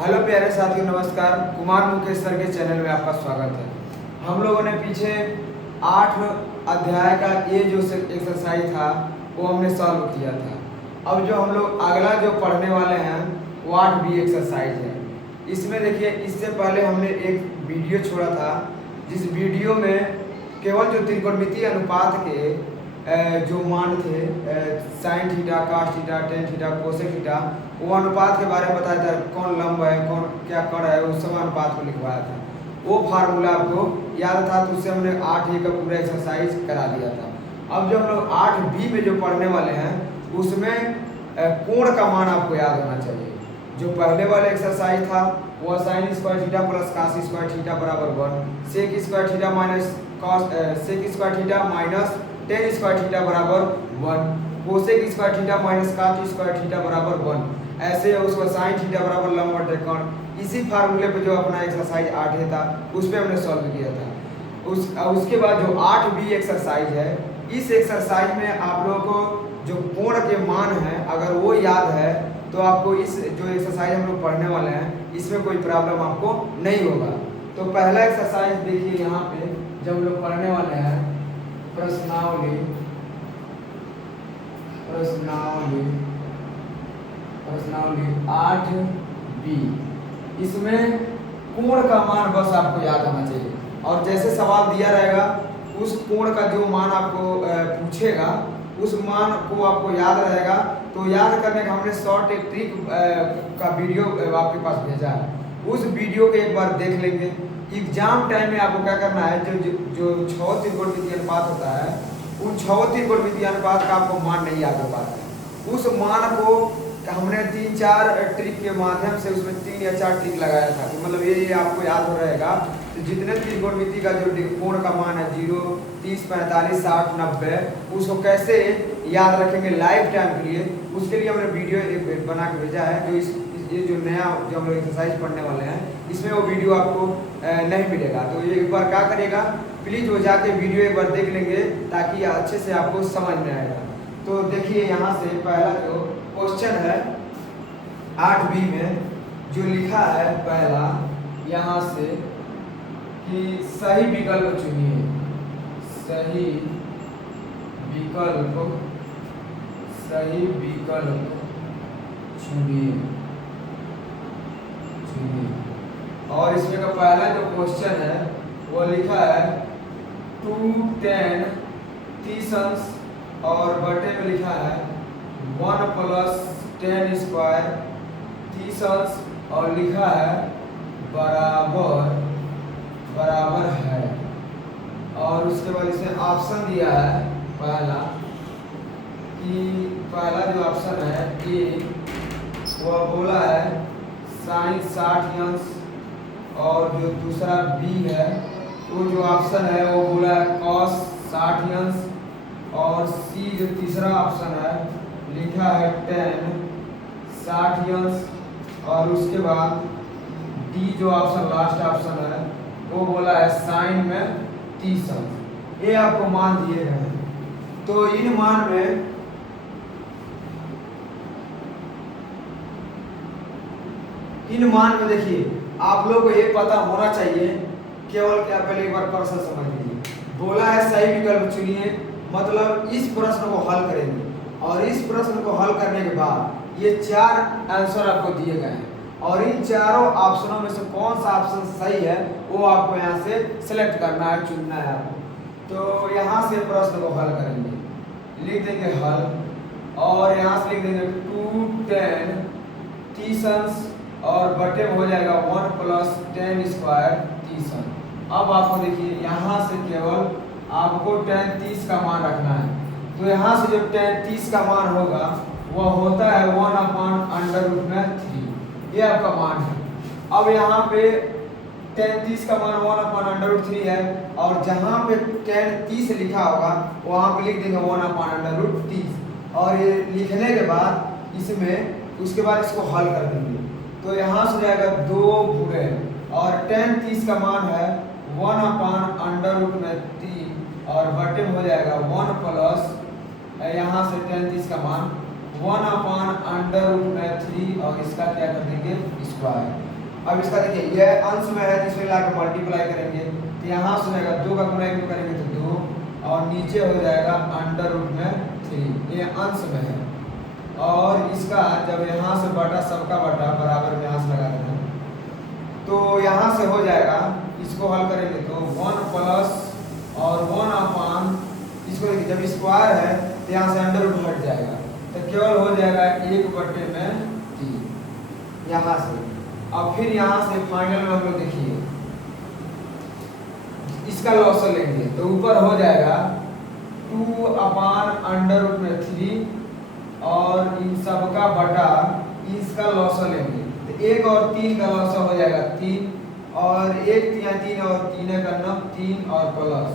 Hello प्यारे साथियों, नमस्कार। कुमार मुकेश सर के चैनल में आपका स्वागत है। हम लोगों ने पीछे 8 अध्याय का ये जो एक्सरसाइज था वो हमने सॉल्व किया था। अब जो हम लोग अगला जो पढ़ने वाले हैं वो 8B एक्सरसाइज है। इसमें देखिए, इससे पहले हमने एक वीडियो छोड़ा था जिस वीडियो में केवल जो त्रिकोणमितीय अनुपात के जो मान थे, sine theta, cos theta, tan theta, cosec theta, वो अनुपात के बारे में बताया था। कौन लंब है, कौन क्या कण है, उस सब अनुपात को लिखवाया था। वो फार्मूला आपको याद था, तो उससे हमने 8A का पूरा एक्सरसाइज करा दिया था। अब जो हम लोग 8B में जो पढ़ने वाले हैं उसमें कोण का मान आपको याद होना चाहिए। जो पहले वाले एक्सरसाइज था वो sine square theta plus cos square theta बराबर 1, sec square theta minus cos sec square theta minus tan square theta बराबर 1, cosec square theta minus cot square theta बराबर 1। ऐसे उसको साइन थीटा बराबर लंब बटे कोण, इसी फार्मूले पे जो अपना एक्सरसाइज 8 था उस पर हमने सॉल्व किया था। उसके बाद जो 8B एक्सरसाइज है, इस एक्सरसाइज में आप लोगों को जो कोण के मान हैं अगर वो याद है तो आपको इस जो एक्सरसाइज हम लोग पढ़ने वाले हैं इसमें कोई प्रॉब्लम आपको नहीं होगा। तो पहला एक्सरसाइज देखिए, यहाँ पे जब हम लोग पढ़ने वाले हैं प्रश्नावली 8B। इसमें कोण का मान बस आपको याद होना चाहिए, और जैसे सवाल दिया रहेगा उस कोण का जो मान आपको पूछेगा उस मान को आपको याद रहेगा। तो याद करने का हमने शॉर्ट एक ट्रिक का वीडियो आपके पास भेजा है, उस वीडियो को एक बार देख लेंगे। एग्जाम टाइम में आपको क्या करना है, जो 6 त्रिकोणमितीय अनुपात होता है उन 6 त्रिकोणमितीय अनुपात का आपको मान नहीं याद हो पाता है। उस मान को हमने 3-4 ट्रिक के माध्यम से उसमें 3 या 4 ट्रिक लगाया था कि मतलब ये आपको याद हो रहेगा। तो जितने त्रिकोणमिति का जो कोण का मान है 0, 30, 45, 60, 90, उसको कैसे याद रखेंगे लाइफ टाइम के लिए, उसके लिए हमने वीडियो बना के भेजा है। जो ये जो नया जो हम लोग एक्सरसाइज पढ़ने वाले हैं इसमें वो वीडियो आपको नहीं मिलेगा। तो ये एक बार क्या करेगा, प्लीज़ वो जाके वीडियो एक बार देख लेंगे ताकि अच्छे से आपको समझ में आएगा। तो देखिए, यहाँ से पहला जो क्वेश्चन है 8B में जो लिखा है पहला यहाँ से कि सही विकल्प चुनिए। सही विकल्प चुनिए। और इसमें का पहला जो क्वेश्चन है वो लिखा है 2 10 30 अंश, और बटे में लिखा है 1 प्लस 10 स्क्वायर 30 अंश, और लिखा है बराबर है। और उसके बाद इसमें ऑप्शन दिया है पहला जो ऑप्शन है ए, वो बोला है साइन 60 अंश, और जो दूसरा बी है वो जो ऑप्शन है वो बोला है कॉस 60 अंश, और सी जो तीसरा ऑप्शन है लिखा है टेन 60 अंश, और उसके बाद डी जो ऑप्शन लास्ट ऑप्शन है वो बोला है साइन में 30 अंश। ये आपको मान दिए गए हैं। तो इन मान में देखिए आप लोग को ये पता होना चाहिए, केवल क्या, पहले एक बार प्रश्न समझ लीजिए। बोला है सही विकल्प चुनिए, मतलब इस प्रश्न को हल करेंगे, और इस प्रश्न को हल करने के बाद ये 4 आंसर आपको दिए गए हैं, और इन चारों ऑप्शनों में से कौन सा ऑप्शन सही है वो आपको यहाँ से सिलेक्ट करना है, चुनना है आपको। तो यहाँ से प्रश्न को हल करेंगे, लिख देंगे हल, और यहाँ से लिख देंगे 2 10 30 अंश, और बटे में हो जाएगा 1 प्लस 10 स्क्वायर 30 अंश। अब आपको देखिए यहाँ से केवल आपको tan 30 का मान रखना है। तो यहाँ से जो tan 30 का मान होगा वह होता है 1/√3, ये आपका मान है। अब यहाँ पे tan 30 का मान 1/√3 है, और जहाँ पे tan 30 लिखा होगा वहाँ पे लिख देंगे 1/√30, और ये लिखने के बाद इसमें उसके बाद इसको हल कर देंगे। तो यहाँ से जाएगा 2 पूरे, और tan 30 का मान है 1/√3, और बटे में हो जाएगा 1 प्लस, यहाँ से tan 30 का मान 1/√3, और इसका क्या कर देंगे स्क्वायर। अब इसका देखिए यह अंश में है, इसमें लाकर मल्टीप्लाई करेंगे तो यहाँ से जाएगा 2 का गुणा 1 करेंगे तो 2 और नीचे हो जाएगा अंडर रूट में 3, ये अंश में है। और इसका जब यहाँ से बटा सबका बटा बराबर में यहाँ से लगा देना तो यहाँ से हो जाएगा, इसको हल करेंगे तो 1 प्लस और 1 अपान, इसको देखिए जब स्क्वायर है तो यहाँ से अंडर रूट हट जाएगा तो केवल हो जाएगा 1/3 यहाँ से। अब फिर यहाँ से फाइनल में हम लोग देखिए इसका लॉसर लेंगे तो ऊपर हो जाएगा 2 अपान अंडर रूट में 3 और इन सब का बटा इसका लॉसर लेंगे तो 1 और 3 का लॉसर हो जाएगा 3 और 1 3 3 और 3 का 9 3 और प्लस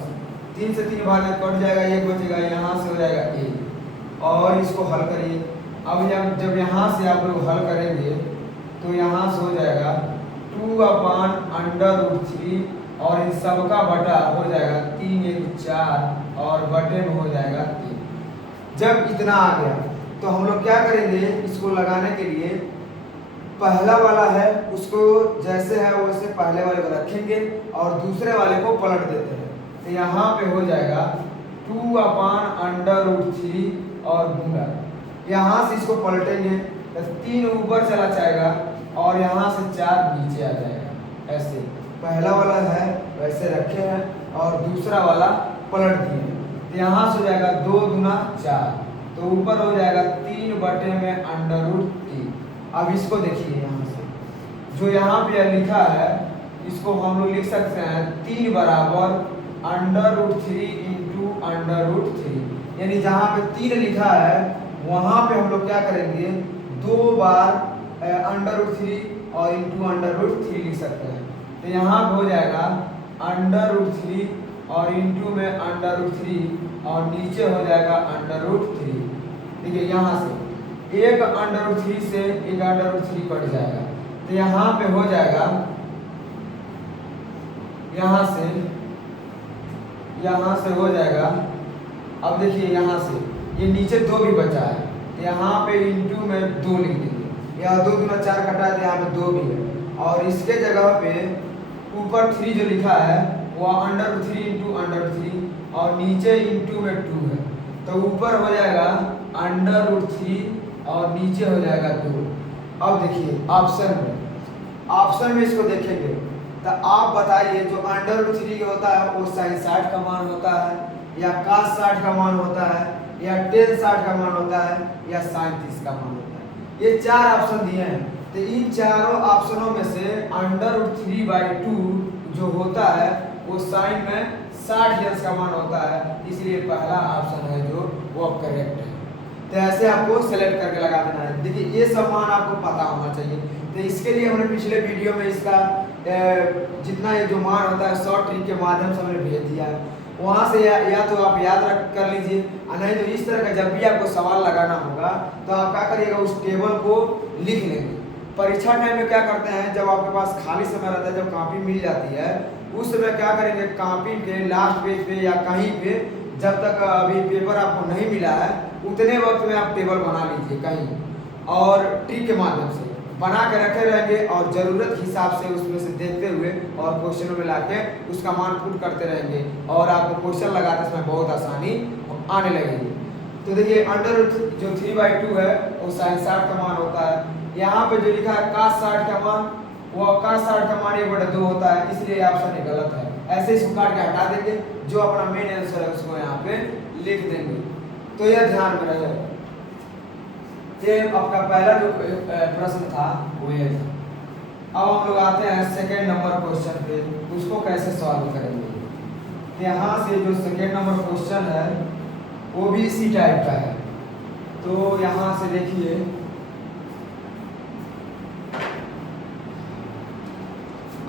3 से 3 भाग कट जाएगा, 1 बचेगा, यहाँ से हो जाएगा 1 और इसको हल करिए। अब जब यहाँ से आप लोग हल करेंगे तो यहाँ से हो जाएगा 2 अपान अंडर रूट 3 और इन सब का बटा हो जाएगा 3 1 4 और बटे में हो जाएगा 3। जब इतना आ गया तो हम लोग क्या करेंगे, इसको लगाने के लिए पहला वाला है उसको जैसे है वैसे पहले वाले को रखेंगे और दूसरे वाले को पलट देते हैं तो यहाँ पे हो जाएगा 2 अपान अंडर रूट 3 और गुणा, यहाँ से इसको पलटेंगे तो 3 ऊपर चला जाएगा और यहाँ से 4 नीचे आ जाएगा। ऐसे पहला वाला है वैसे रखे हैं और दूसरा वाला पलट दिए तो यहाँ से हो जाएगा 2 गुना 4 तो ऊपर हो जाएगा 3 बटे में अंडर रूट 3। अब इसको देखिए यहाँ से जो यहाँ पे लिखा है इसको हम लोग लिख सकते हैं 3 बराबर under root 3 into under root 3, यानी जहाँ पे 3 लिखा है वहाँ पे हम लोग क्या करेंगे 2 बार अंडर रूट 3 और इंटू अंडर रूट 3 लिख सकते हैं तो यहाँ पे हो जाएगा अंडर रूट 3 और इंटू में अंडर रूट 3 और नीचे हो जाएगा अंडर रूट 3। ठीक है, यहाँ से एक अंडर रूट 3 से एक अंडर रूट 3 कट जाएगा तो यहाँ पे हो जाएगा, यहाँ से हो जाएगा। अब देखिए यहाँ से ये नीचे 2 भी बचा है तो यहाँ पे इंटू में 2 लिख देंगे, यहाँ 2 गुना 4 कटा है तो यहाँ पे 2 भी है और इसके जगह पे ऊपर 3 जो लिखा है वो under root 3 into under root 3 और नीचे इंटू में 2 है तो ऊपर हो जाएगा अंडर रूट 3 और नीचे हो जाएगा 2। अब देखिए ऑप्शन में इसको देखेंगे तो आप बताइए जो अंडर रूट 3 का होता है वो साइन 60 का मान होता है या cos 60 का मान होता है या टेन 60 का मान होता है या साइन 30 का मान होता है। ये 4 ऑप्शन दिए हैं तो इन चारों ऑप्शनों में से अंडर रूट 3/2 जो होता है वो साइन में 60 डिग्री का मान होता है, इसलिए पहला ऑप्शन है जो वो करेक्ट है। तो ऐसे आपको सेलेक्ट करके लगा देना है। देखिए ये सब मान आपको पता होना चाहिए तो इसके लिए हमने पिछले वीडियो में इसका जितना ये जो मान होता है शॉर्ट ट्रिक के माध्यम से हमने भेज दिया है, वहाँ से या तो आप याद रख कर लीजिए नहीं तो इस तरह का जब भी आपको सवाल लगाना होगा तो आप क्या करिएगा उस टेबल को लिख लेंगे। परीक्षा टाइम में क्या करते हैं जब आपके पास खाली समय रहता है, जब कॉपी मिल जाती है उस समय क्या करेंगे कॉपी के लास्ट पेज पे या कहीं पे जब तक अभी पेपर आपको नहीं मिला है उतने वक्त में आप टेबल बना लीजिए कहीं और ट्रिक के माध्यम से बना के रखे रहेंगे और ज़रूरत हिसाब से उसमें से देखते हुए और क्वेश्चनों में लाके उसका मान पुट करते रहेंगे और आपको क्वेश्चन लगाते समय बहुत आसानी आने लगेगी। तो देखिए अंडर जो 3/2 है वो साइन 60 का मान होता है। यहाँ पे जो लिखा है cos 60 का मान वो cos 60 का मान 1/2 होता है, इसलिए ऑप्शन गलत है। ऐसे इसको काट के हटा देंगे, जो अपना मेन आंसर है उसको यहाँ पे लिख देंगे। तो यह ध्यान में रहे। ये आपका पहला जो प्रश्न था वो ये था। अब हम लोग आते हैं सेकेंड नंबर क्वेश्चन पे, उसको कैसे सॉल्व करेंगे। यहाँ से जो सेकेंड नंबर क्वेश्चन है वो भी इसी टाइप का है। तो यहाँ से देखिए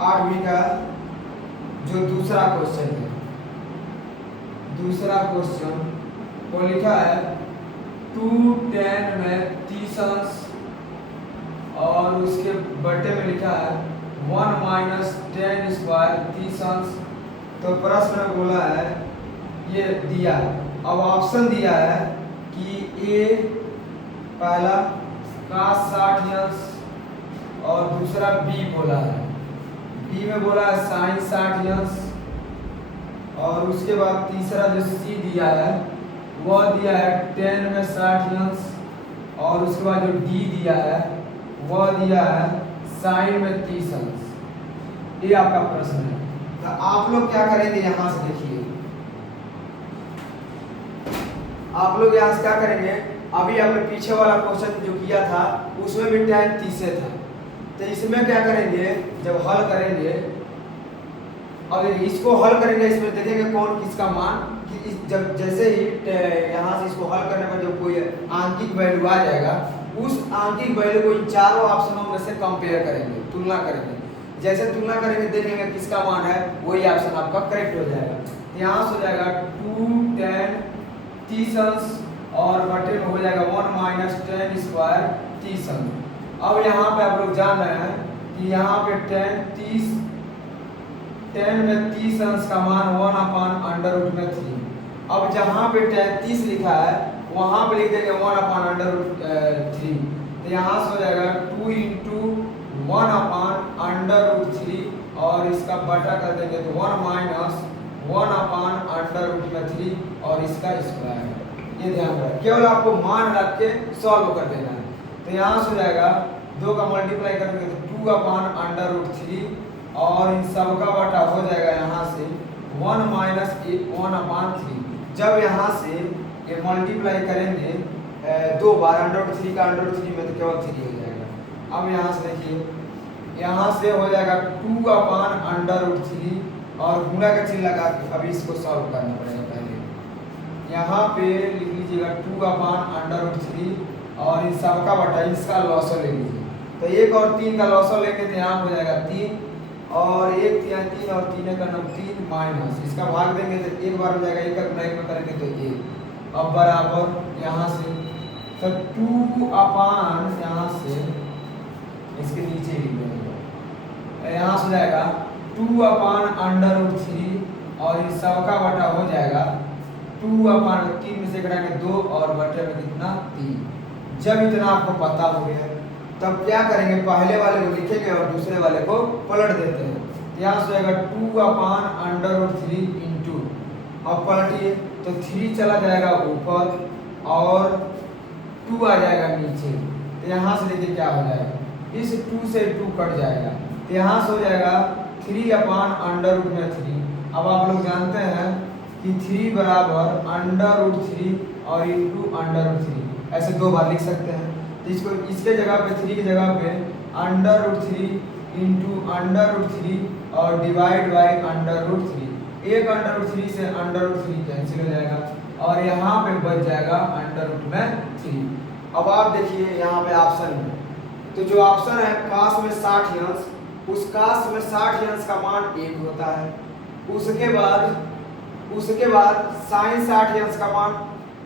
आठवीं का जो दूसरा क्वेश्चन है, दूसरा क्वेश्चन वो लिखा है 210 में 30 अंश और उसके बटे में लिखा है 1 माइनस 10 स्क्वायर 30 अंश। तो प्रश्न में बोला है ये दिया, अब ऑप्शन दिया है कि ए पहला cos 60 अंश और दूसरा बी बोला है। बी में बोला है साइन 60 अंश, और उसके बाद तीसरा जो सी दिया है वह दिया है टेन में 60 अंश, और उसके बाद जो डी दिया है वह दिया है साइन में 30 अंश। ये आपका प्रश्न है। तो आप लोग क्या करेंगे, यहाँ से देखिए, आप लोग यहाँ से क्या करेंगे, अभी आपने पीछे वाला क्वेश्चन जो किया था उसमें भी tan 30 था, तो इसमें क्या करेंगे, जब हल करेंगे, अब इसको हल करेंगे, इसमें देखेंगे कौन किसका मान, कि जब जैसे ही यहाँ से इसको हल करने पर जो कोई आंकिक वैल्यू आ जाएगा, उस आंकिक वैल्यू को इन चारों ऑप्शनों में से कंपेयर करेंगे, तुलना करेंगे। जैसे तुलना करेंगे देखेंगे किसका मान है, वही ऑप्शन आपका करेक्ट हो जाएगा। यहाँ से हो जाएगा 2 tan 30 अंश और बटे में हो जाएगा 1 माइनस tan स्क्वायर 30 अंश। अब यहाँ पे आप लोग जान रहे हैं कि यहाँ पे tan में 30 अंश का मान 1/√3। अब जहाँ पे tan 30 लिखा है वहाँ पे लिख देंगे 1/√3, तो यहाँ से हो जाएगा 2 × 1/√3 और इसका बटा कर देंगे तो 1 माइनस 1/√3 और इसका स्क्वायर। ये ध्यान रखें, केवल आपको मान रख के सॉल्व कर देना है। तो यहाँ से हो जाएगा 2 का मल्टीप्लाई करेंगे तो 2/√3 और इन सब का बटा हो जाएगा यहाँ से 1 माइनस 1/3। जब यहाँ से ये मल्टीप्लाई करेंगे 2 बार √3 का √3 में तो केवल 3 हो जाएगा। अब यहाँ से देखिए, यहाँ से हो जाएगा 2/√3 और गुणा का चिन्ह लगा के अभी इसको सॉल्व करना पड़ेगा। पहले यहाँ पे लिख लीजिएगा 2/√3 और इन सब का बटा इसका लॉसर ले लीजिए, तो 1 और 3 का लॉसर लेंगे तो यहाँ हो जाएगा 3 और 1 3 और 3 का 3 माइनस इसका भाग देंगे तो एक बार हो जाएगा, 1 का गुणा 1 में करेंगे तो 1। अब बराबर यहाँ से तो 2 अपान यहाँ से इसके नीचे लिख देंगे, यहाँ से जाएगा 2/√3 और इस सब का बटा हो जाएगा 2/3 में से घटाएंगे 2 और बटे में कितना 3। जब इतना आपको पता हो गया तब क्या करेंगे, पहले वाले को लिखेंगे और दूसरे वाले को पलट देते हैं। यहाँ से आएगा 2/√3 इंटू, अब पलटिए तो 3 चला जाएगा ऊपर और 2 आ जाएगा नीचे, तो यहाँ से देखिए क्या हो जाएगा, इस 2 से 2 कट जाएगा, तो यहाँ से हो जाएगा 3/√3। अब आप लोग जानते हैं कि 3 बराबर √3 और इंटू √3 ऐसे 2 बार लिख सकते हैं। तो इसको इसके जगह पे 3 की जगह पे √3 इंटू √3 और डिवाइड बाई √3, एक √3 से √3 कैंसिल हो जाएगा और यहाँ पे बच जाएगा √3। अब आप देखिए यहाँ पे ऑप्शन में, तो जो ऑप्शन है काश में 60 अंश, उस काश में 60 अंश का मान 1 होता है। उसके बाद साइन 60 अंश का मान,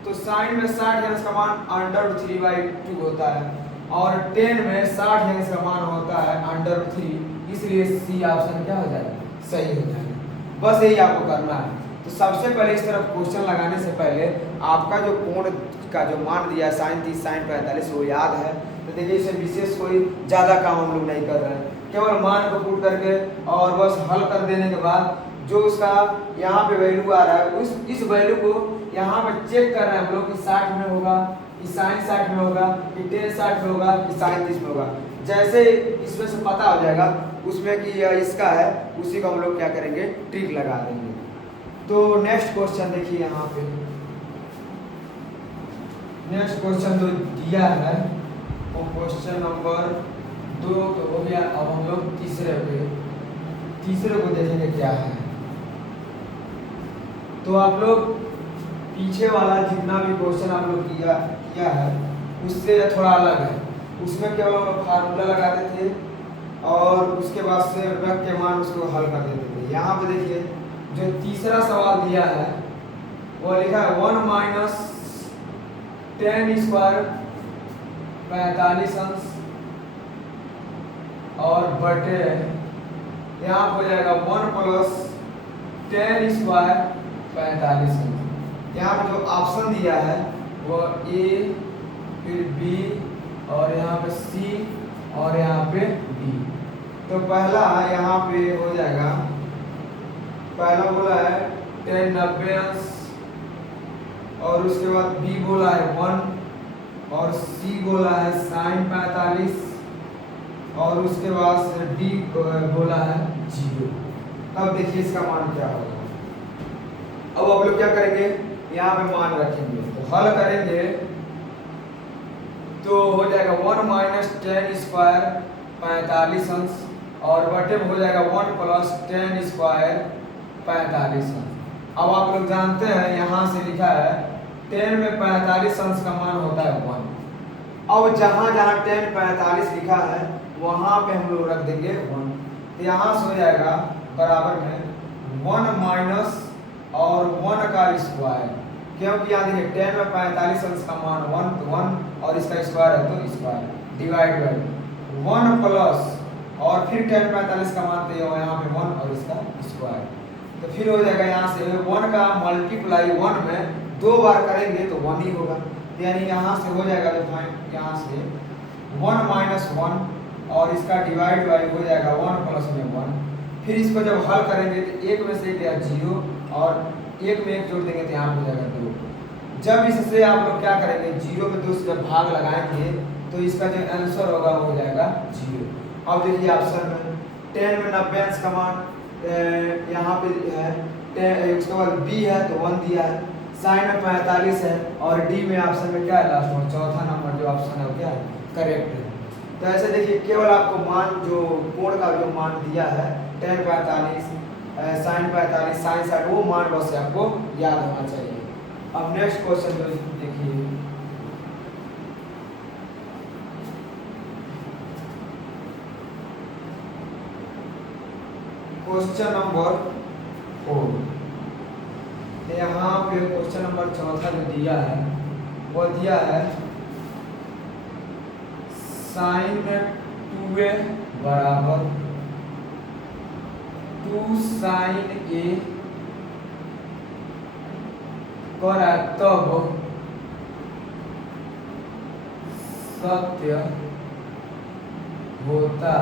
तो साइन में 60 अंश का मान √3/2 होता है और tan में 60 अंश का मान होता है √3, इसलिए सी ऑप्शन क्या हो जाएगा, सही हो जाएगा। बस यही आपको करना है। तो सबसे पहले इस तरफ क्वेश्चन लगाने से पहले आपका जो कोण का जो मान दिया है साइन 30 साइन 45 वो याद है। तो देखिए इसे विशेष कोई ज़्यादा काम हम लोग नहीं कर रहे हैं, केवल मान को पुट करके और बस हल कर देने के बाद जो उसका यहाँ पे वैल्यू आ रहा है इस वैल्यू को यहाँ पे चेक कर रहे हैं हम लोग कि 60 में होगा, कि साइन 60 में होगा, कि tan 60 में होगा, कि साइन 30 में होगा। जैसे इसमें से पता हो जाएगा उसमें कि यह इसका है, उसी को हम लोग क्या करेंगे, ट्रिक लगा देंगे। तो नेक्स्ट क्वेश्चन देखिए, यहाँ पे नेक्स्ट क्वेश्चन जो दिया है वो क्वेश्चन नंबर 2 तो हो गया। अब हम लोग तीसरे को देखेंगे क्या है। तो आप लोग पीछे वाला जितना भी क्वेश्चन आप लोग किया है उससे थोड़ा अलग है। उसमें केवल हम लोग फार्मूला लगाते थे और उसके बाद से रख के मान उसको हल कर देते थे। यहाँ पे देखिए जो तीसरा सवाल दिया है वो लिखा है 1 माइनस tan स्क्वायर 45 अंश और बटे यहाँ हो जाएगा 1 प्लस tan स्क्वायर 45 अंश। यहाँ पे जो ऑप्शन दिया है वो ए, फिर बी और यहाँ पे सी और यहाँ पे b। तो पहला यहाँ पे हो जाएगा, पहला बोला है 10 90 अंश, और उसके बाद b बोला है 1, और c बोला है sin 45, और उसके बाद से d बोला है 0। अब देखिए इसका मान क्या होगा। अब आप लोग क्या करेंगे, यहाँ पे मान रखेंगे, तो हल करेंगे तो हो जाएगा 1 माइनस 10 स्क्वायर 45 अंश, और बटे में हो जाएगा 1 प्लस 10 स्क्वायर 45 अंश। अब आप लोग जानते हैं यहाँ से लिखा है 10 में 45 अंश का मान होता है 1। अब जहाँ जहाँ 10 45 लिखा है वहाँ पे हम लोग रख देंगे 1। तो यहाँ से हो जाएगा बराबर में 1 माइनस और 1 का स्क्वायर, क्योंकि यहाँ देखिए 10 में 45 अंश का मान 1 तो 1, और इसका स्क्वायर है तो स्क्वायर, डिवाइड बाई 1 प्लस, और फिर 10 45 का मान तो यहाँ पे 1 और इसका स्क्वायर। तो फिर हो जाएगा यहाँ से 1 का मल्टीप्लाई 1 में 2 बार करेंगे तो 1 ही होगा, यानी यहाँ से हो जाएगा जो पॉइंट यहाँ से 1 माइनस 1, और इसका डिवाइड बाई हो जाएगा 1 प्लस में 1। फिर इसको जब हल करेंगे तो एक में से गया 0, और एक में एक जोड़ देंगे तो यहाँ हो जाएगा 2। जब इससे आप लोग क्या करेंगे, 0 में 2 से जब भाग लगाएंगे तो इसका जो आंसर होगा वो हो जाएगा 0। अब देखिए ऑप्शन में 10 में 90 अंश का मान यहाँ पे है, उसके बाद b है तो 1 दिया है, साइन में 45 है, और d में ऑप्शन में क्या है लास्ट में चौथा नंबर जो ऑप्शन है वो क्या है, करेक्ट है। तो ऐसे देखिए केवल आपको मान जो कोण का जो मान दिया है 10 45 साइन 45 साइन 60 वो मान बस आपको याद होना चाहिए। अब नेक्स्ट क्वेश्चन देखिए, क्वेश्चन नंबर 4। यहाँ पे क्वेश्चन नंबर चौथा जो दिया है वो दिया है साइन 2a बराबर 2 साइन a करा तब सत्य होता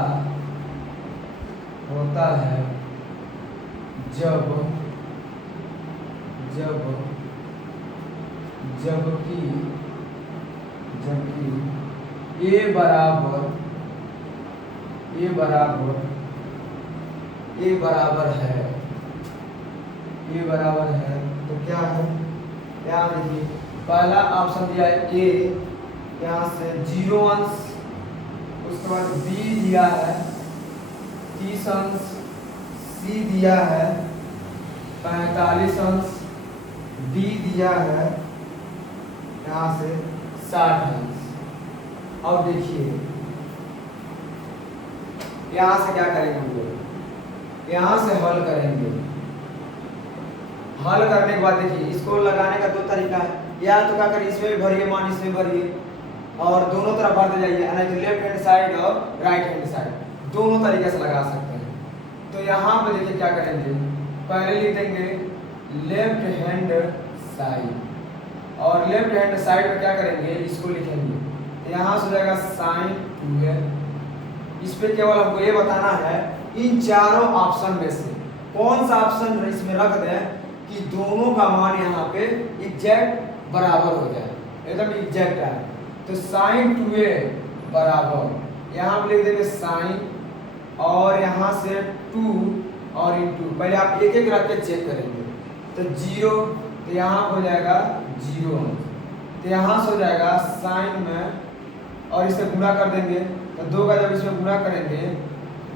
है जबकि a बराबर है तो क्या है, यहाँ देखिए पहला ऑप्शन दिया है a, यहाँ से 0 अंश, उसके बाद b दिया है 30 अंश, c दिया है 45 अंश, d दिया है यहाँ से 60 अंश। अब देखिए यहाँ से क्या करेंगे हम लोग, यहाँ से हल करेंगे। हल करने के बाद देखिए इसको लगाने का 2 तरीका है, या तो क्या करिए इसमें भी भरिए मान, इसमें भरिए और दोनों तरफ भरते जाइए, यानी कि लेफ्ट हैंड साइड और राइट हैंड साइड दोनों तरीके से लगा सकते हैं। तो यहाँ पे देखिए क्या करेंगे, पहले लिख देंगे लेफ्ट हैंड साइड, और लेफ्ट हैंड साइड में क्या करेंगे इसको लिखेंगे, तो यहाँ से हो जाएगा साइन 2a। इस पे केवल हमको ये बताना है इन चारों ऑप्शन में से कौन सा ऑप्शन इसमें रख दें कि दोनों का मान यहाँ पे एग्जैक्ट बराबर हो जाए, एकदम एग्जैक्ट है। तो साइन 2a बराबर यहाँ पे लिख देंगे साइन, और यहाँ से 2 और इंटू, पहले आप एक एक रख के चेक करेंगे तो 0, तो यहाँ हो जाएगा 0, तो यहाँ से हो जाएगा साइन में, और इसे गुणा कर देंगे तो 2 का जब इसमें गुणा करेंगे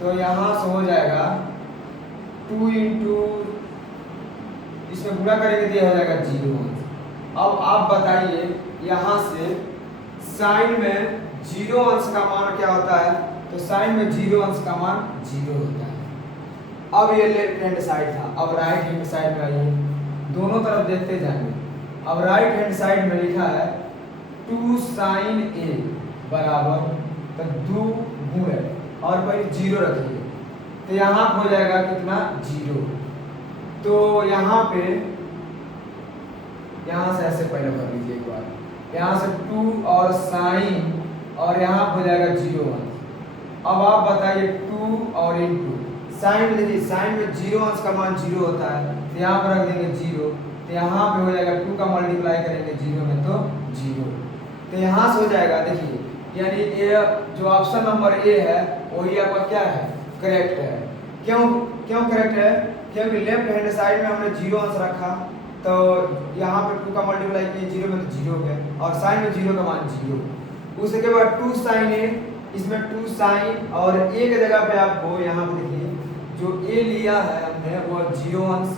तो यहाँ से हो जाएगा 2 इंटू, इसमें गुणा करेंगे तो यह हो जाएगा 0। अब आप बताइए यहाँ से साइन में 0 अंश का मान क्या होता है, तो साइन में 0 अंश का मान 0 होता है। अब ये लेफ्ट हैंड साइड था, अब राइट हैंड साइड में आइए, दोनों तरफ देखते जाएंगे। अब राइट हैंड साइड में लिखा है 2 साइन a बराबर तो 2 गुणे और पहले 0 रखिए, तो यहाँ हो जाएगा कितना 0। तो यहाँ पे यहाँ से ऐसे पहले कर लीजिए एक बार, यहाँ से 2 और साइन, और यहाँ हो जाएगा 0 1, अब आप बताइए 2 और इनटू साइन में, देखिए साइन में 0 अंश का मान 0 होता है, तो यहाँ पर रख देंगे 0, तो यहाँ पे हो जाएगा 2 का मल्टीप्लाई करेंगे 0 में तो 0, तो यहाँ से हो जाएगा। देखिए यानी ये जो ऑप्शन नंबर ए है वही आपका क्या है, करेक्ट है। क्यों क्यों करेक्ट है? क्योंकि लेफ्ट हैंड साइड में हमने 0 अंश रखा, तो यहाँ पे 2 का मल्टीप्लाई किए 0 में तो 0 है, और साइन में 0 का मान 0। उसके बाद 2 साइन ए, इसमें 2 साइन, और ए की जगह पे आपको यहाँ पे देखिए जो ए लिया है हमने वो 0 अंश,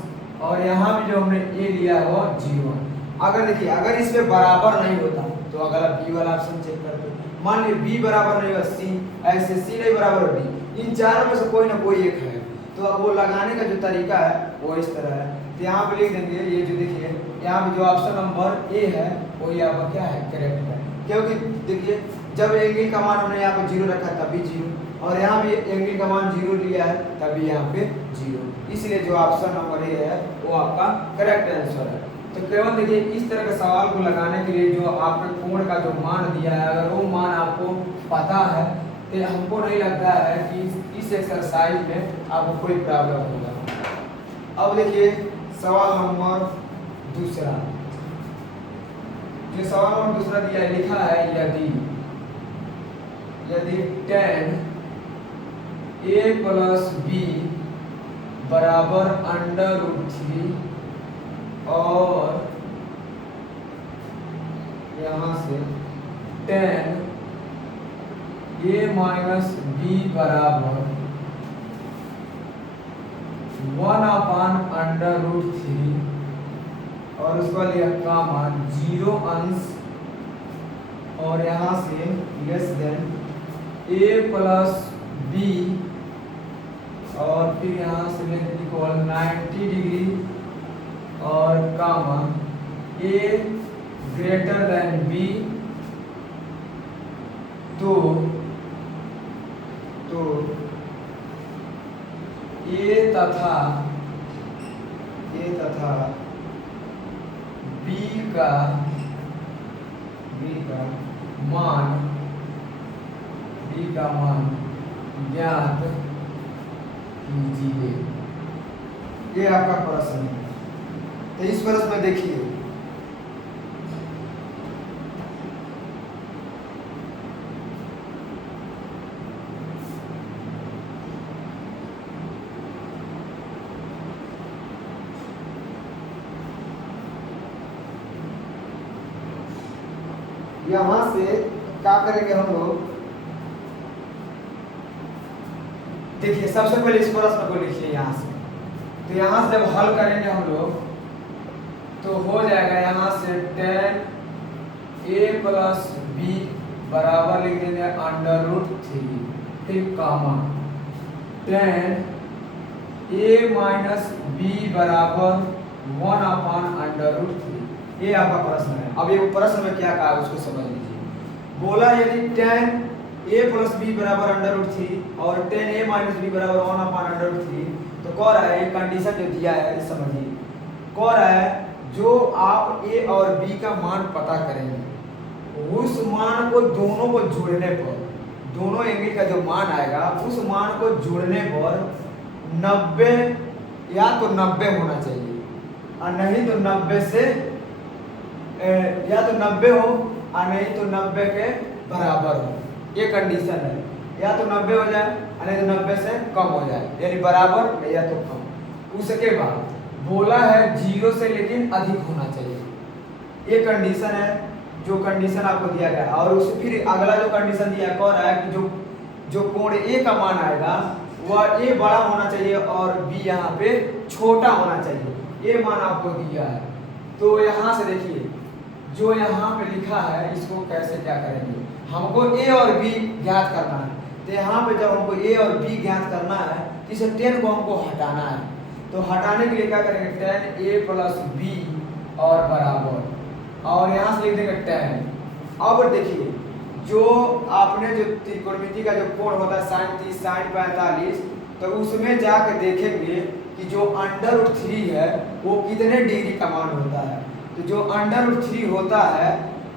और यहाँ भी जो हमने ए लिया है वो 0 अंश। अगर देखिए अगर इस पे बराबर नहीं होता तो अगर आप बी वाला ऑप्शन चेक करते, मान लीजिए बी बराबर नहीं होगा सी, ऐसे सी नहीं बराबर बी, इन चारों में से कोई ना कोई एक है, तो अब वो लगाने का जो तरीका है वो इस तरह है। तो यहाँ पे लिख देंगे, ये जो देखिए यहाँ पे जो ऑप्शन नंबर ए है वो ये आपका क्या है, करेक्ट है। क्योंकि देखिए जब एंगल का मान हमने यहाँ पे 0 रखा है तभी 0, और यहाँ भी एंगल का मान 0 लिया है तभी यहाँ पे 0, इसलिए जो ऑप्शन नंबर ए है वो आपका करेक्ट आंसर है। तो केवल देखिए इस तरह के सवाल को लगाने के लिए जो आपके कोण का जो मान दिया है, अगर वो मान आपको पता है तो हमको नहीं लगता है कि इस एक्सरसाइज में आपको कोई प्रॉब्लम होगा। अब देखिए सवाल नंबर दूसरा, जो सवाल नंबर दूसरा दिया है, लिखा है यदि tan a प्लस बी बराबर √3 और यहाँ से tan a माइनस बी बराबर 1/√3 और उसके बाद यह का मान 0 अंश, और यहाँ से less than a plus B, और फिर यहाँ से इक्वल 90 डिग्री और comma a greater than b, तो a तथा b का मान ज्ञात कीजिए। ये आपका प्रश्न है। तो इस प्रश्न में देखिए यहाँ से क्या करेंगे हम लोग, देखिए सबसे पहले इस प्रश्न को लिखिए यहाँ से। तो यहाँ से जब हल करेंगे हम लोग तो हो जाएगा यहाँ से tan a प्लस बी बराबर लिख देंगे √3, फिर कामा tan a माइनस बी बराबर 1/√3। ये आपका प्रश्न है। अब ये प्रश्न में क्या कहा उसको समझ लीजिए। बोला यदि tan a प्लस बी बराबर √3 और tan a माइनस बी बराबर 1/√3, तो कह रहा है ये कंडीशन जो दिया है समझिए, कह रहा है जो आप a और b का मान पता करेंगे उस मान को दोनों को जोड़ने पर, दोनों एंगल का जो मान आएगा उस मान को जोड़ने पर 90 या तो 90 होना चाहिए, और नहीं तो 90 से या तो 90 हो और नहीं तो 90 के बराबर हो। ये कंडीशन है, या तो 90 हो जाए और नहीं तो 90 से कम हो जाए, यानी बराबर या तो कम। उसके बाद बोला है 0 से लेकिन अधिक होना चाहिए। ये कंडीशन है जो कंडीशन आपको दिया गया, और उससे फिर अगला जो कंडीशन दिया कह रहा है कि जो कोण ए का मान आएगा वह ए बड़ा होना चाहिए और बी यहाँ पे छोटा होना चाहिए। ये मान आपको दिया है। तो यहाँ से देखिए जो यहाँ पे लिखा है इसको कैसे क्या करेंगे, हमको ए और बी ज्ञात करना है। तो यहाँ पे जब हमको ए और बी ज्ञात करना है तो इसे tan को हमको हटाना है। तो हटाने के लिए क्या करेंगे, tan a प्लस बी और बराबर, और यहाँ से लिख देंगे tan। अब देखिए जो आपने जो त्रिकोणमिति का जो कोण होता है sin 30 sin 45, तो उसमें जाके देखेंगे कि जो √3 है वो कितने डिग्री का मान होता है। तो जो √3 होता है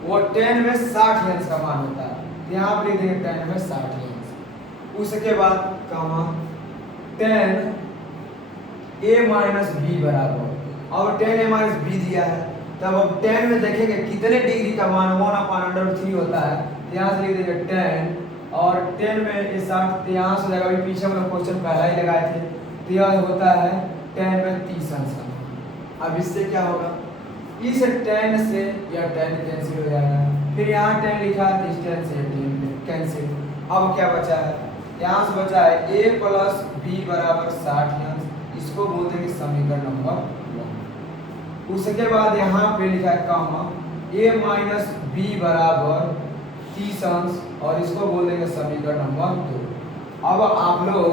वो tan में 60 अंश का मान होता है। यहाँ पर लिख देंगे tan में 60 अंश। उसके बाद कामा tan a माइनस बी बराबर, और tan a माइनस बी दिया है, तब अब tan में देखेंगे कितने डिग्री का मान 1/√3 होता है। यहाँ से लिख देंगे tan, और 10 में ये 60 यहाँ से लगा, अभी पीछे हम लोग क्वेश्चन पहला ही लगाए थे, तो यह होता है 10 में 30 अंश। अब इससे क्या होगा, इस 10 से यह 10 कैंसिल हो जाएगा, फिर यहाँ 10 लिखा है तो इस 10 से 10 कैंसिल। अब क्या बचा है, यहाँ से बचा है a प्लस बी बराबर 60 अंश, इसको बोल देंगे समीकरण नंबर 1। उसके बाद यहाँ पे लिखा है कामा a माइनस बी बराबर 30 अंश, और इसको बोल देंगे समीकरण नंबर 2। अब आप लोग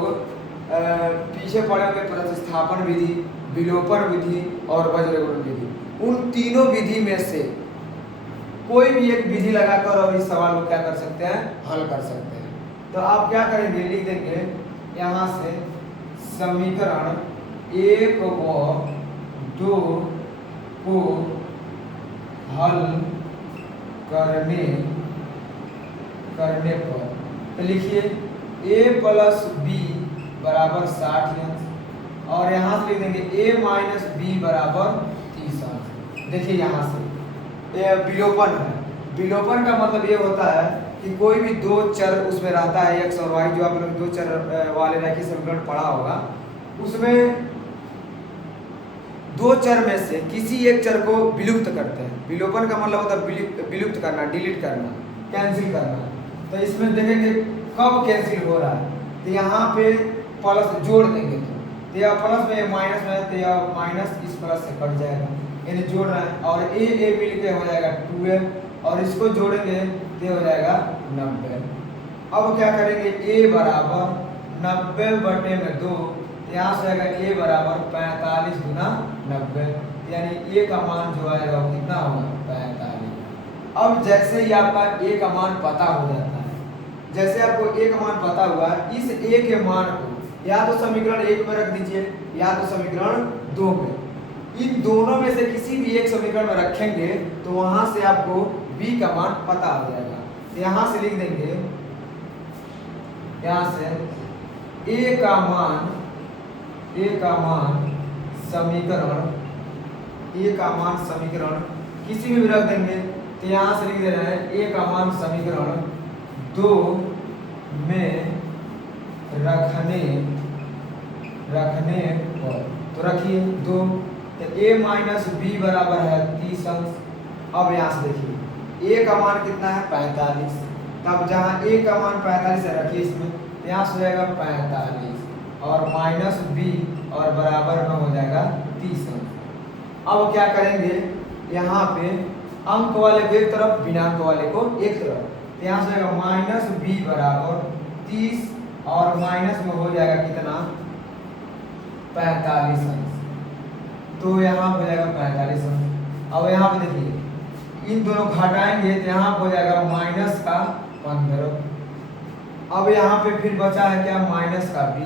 पीछे पढ़े हुए प्रतिस्थापन विधि, विलोपन विधि और वज्रगुणन विधि, उन तीनों विधि में से कोई भी एक विधि लगाकर और इस सवाल को क्या कर सकते हैं, हल कर सकते हैं। तो आप क्या करेंगे, लिख देंगे यहाँ से समीकरण 1 व 2 को हल करने पर, तो लिखिए a प्लस बी बराबर 60 अंश, और यहाँ से लिख देंगे a माइनस बी बराबर 30 अंश। देखिए यहाँ से ये विलोपन है, विलोपन का मतलब ये होता है कि कोई भी दो चर उसमें रहता है x और y, जो आप लोग दो चर वाले रैखिक समीकरण पढ़ा होगा, उसमें दो चर में से किसी एक चर को विलुप्त करते हैं। विलोपन का मतलब होता है विलुप्त करना, डिलीट करना, कैंसिल करना। तो इसमें देखेंगे कब कैंसिल हो रहा है, तो यहाँ पे प्लस जोड़ देंगे, तो यह प्लस में माइनस में, तो यह माइनस इस प्लस से कट जाएगा, यानी जोड़ रहा है, और a मिल के हो जाएगा 12, और इसको जोड़ेंगे तो हो जाएगा 90। अब क्या करेंगे, a बराबर 90/2, यहाँ से आएगा a बराबर 45 गुना 90, यानी a का मान जो आएगा वो कितना होगा, 45। अब जैसे ही आपका a का मान पता हो जाता है, जैसे आपको a का मान पता हुआ, इस a के मान को या तो समीकरण 1 में रख दीजिए या तो समीकरण 2 में। इन दोनों में से किसी भी एक समीकरण में रखेंगे तो वहां से आपको b का मान पता हो जाएगा। तो यहाँ से लिख देंगे, यहाँ से a का मान समीकरण किसी में भी रख देंगे, तो यहाँ से लिख दे रहे हैं a का मान समीकरण 2 में रखने पर, तो रखिए 2, तो a माइनस बी बराबर है 30 अंश। अब यहाँ से देखिए a का मान कितना है, 45, तब जहाँ a का मान 45 है रखिए इसमें, तो यहाँ से हो जाएगा 45 और माइनस बी और बराबर में हो जाएगा 30 अंश। अब क्या करेंगे, यहाँ पे अंक वाले को एक तरफ, बिना अंक वाले को एक तरफ, तो यहाँ से हो जाएगा माइनस बी बराबर 30 और माइनस में हो जाएगा कितना, 45 अंश। तो यहाँ हो जाएगा 45 अंश। अब यहाँ पे देखिए इन दोनों घटाएंगे तो यहाँ हो जाएगा माइनस का 15। अब यहाँ पे फिर बचा है क्या, माइनस का b,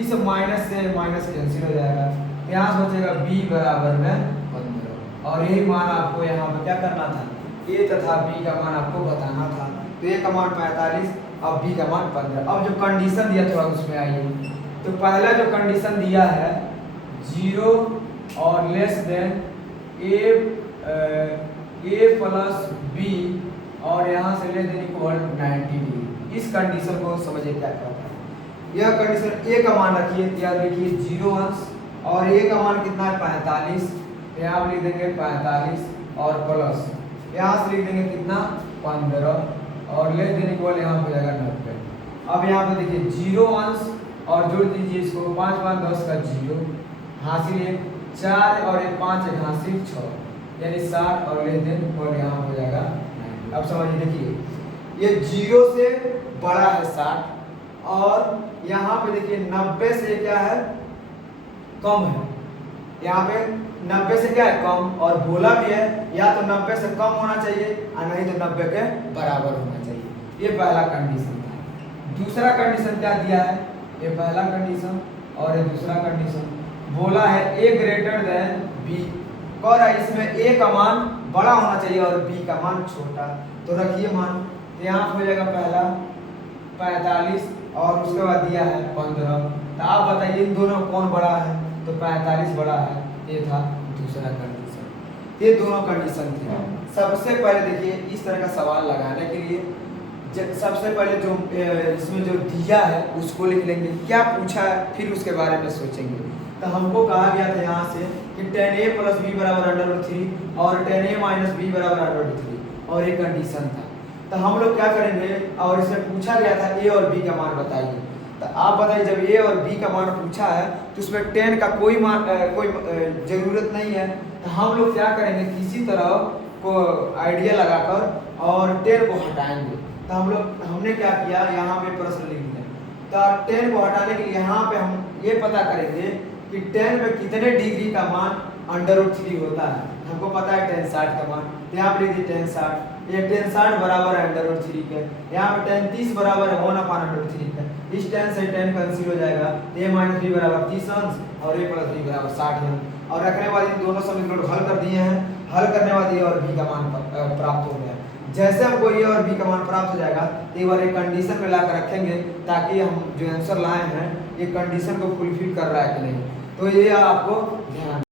इस माइनस से माइनस कैंसिल हो जाएगा, यहाँ से बचेगा b बराबर में 15, और यही मान आपको यहाँ पे क्या करना था, a तथा b का मान आपको बताना था। तो a का मान 45, अब b का मान 15। अब जो कंडीशन दिया थोड़ा उसमें आइए, तो पहला जो कंडीशन दिया है 0 और less than a plus B, और यहाँ से लेस देन इक्वल 90 डिग्री। इस कंडीशन को समझिए क्या कहता है। यह कंडीशन a का मान रखिए, याद रखिए 0 अंश, और a का मान कितना है 45, यहाँ पर लिख देंगे 45 और प्लस यहाँ से लिख देंगे कितना 15 और लेस देन इक्वल यहाँ हो जाएगा 90। अब यहाँ पे देखिए 0 अंश और जोड़ दीजिए इसको, 5 5 10 का 0, हासिल 1 4 और 1 5 1 हासिल 6, यानी 60 और लेस देन इक्वल यहाँ हो जाएगा 90। अब समझिए, देखिए ये 0 से बड़ा है 60, और यहाँ पे देखिए 90 से क्या है, कम है। यहाँ पे 90 से क्या है, कम, और बोला भी है या तो 90 से कम होना चाहिए और नहीं तो 90 के बराबर होना चाहिए। ये पहला कंडीशन था। दूसरा कंडीशन क्या दिया है, ये पहला कंडीशन और ये दूसरा कंडीशन। बोला है a ग्रेटर देन b, और इसमें a का मान बड़ा होना चाहिए और b का मान छोटा। तो रखिए मान, यहाँ हो जाएगा पहला 45 और उसके बाद दिया है 15। तो आप बताइए इन दोनों कौन बड़ा है? तो 45 बड़ा है। ये था दूसरा कंडीशन। ये दोनों कंडीशन थी। सबसे पहले देखिए इस तरह का सवाल लगाने के लिए सबसे पहले जो इसमें जो दिया है उसको लिख लेंगे, क्या पूछा है फिर उसके बारे में सोचेंगे। तो हमको कहा गया था यहाँ से कि tan a प्लस बी बराबर √3 और tan a माइनस बी बराबर √3 और एक कंडीशन था। तो हम लोग क्या करेंगे, और इसमें पूछा गया था a और b का मान बताइए। तो आप बताइए जब a और b का मान पूछा है तो उसमें tan का कोई मान कोई ज़रूरत नहीं है। तो हम लोग क्या करेंगे, किसी तरह को आइडिया लगाकर और tan को हटाएंगे। तो हमने क्या किया, यहाँ पे प्रश्न लिख दिया। तो tan को हटाने के लिए यहाँ पे हम ये पता करेंगे कि tan में कितने डिग्री का मान √3 होता है। हमको पता है tan 60 का मान, यहाँ पे लिख दिए tan 60। ये tan 60 बराबर है √3 के। यहाँ पे tan 30 बराबर है 1/√3 के। इस tan से tan कैंसिल हो जाएगा, a माइनस b बराबर 30 अंश और a प्लस b बराबर 60 अंश। और रखने के बाद इन दोनों समीकरण हल कर दिए हैं। हल करने के बाद a और b का मान प्राप्त हो गया। जैसे हमको ए और बी का मान प्राप्त हो जाएगा तो एक बार एक कंडीशन में ला कर रखेंगे ताकि हम जो आंसर लाए हैं ये कंडीशन को फुलफिल कर रहा है कि नहीं। तो ये आपको ध्यान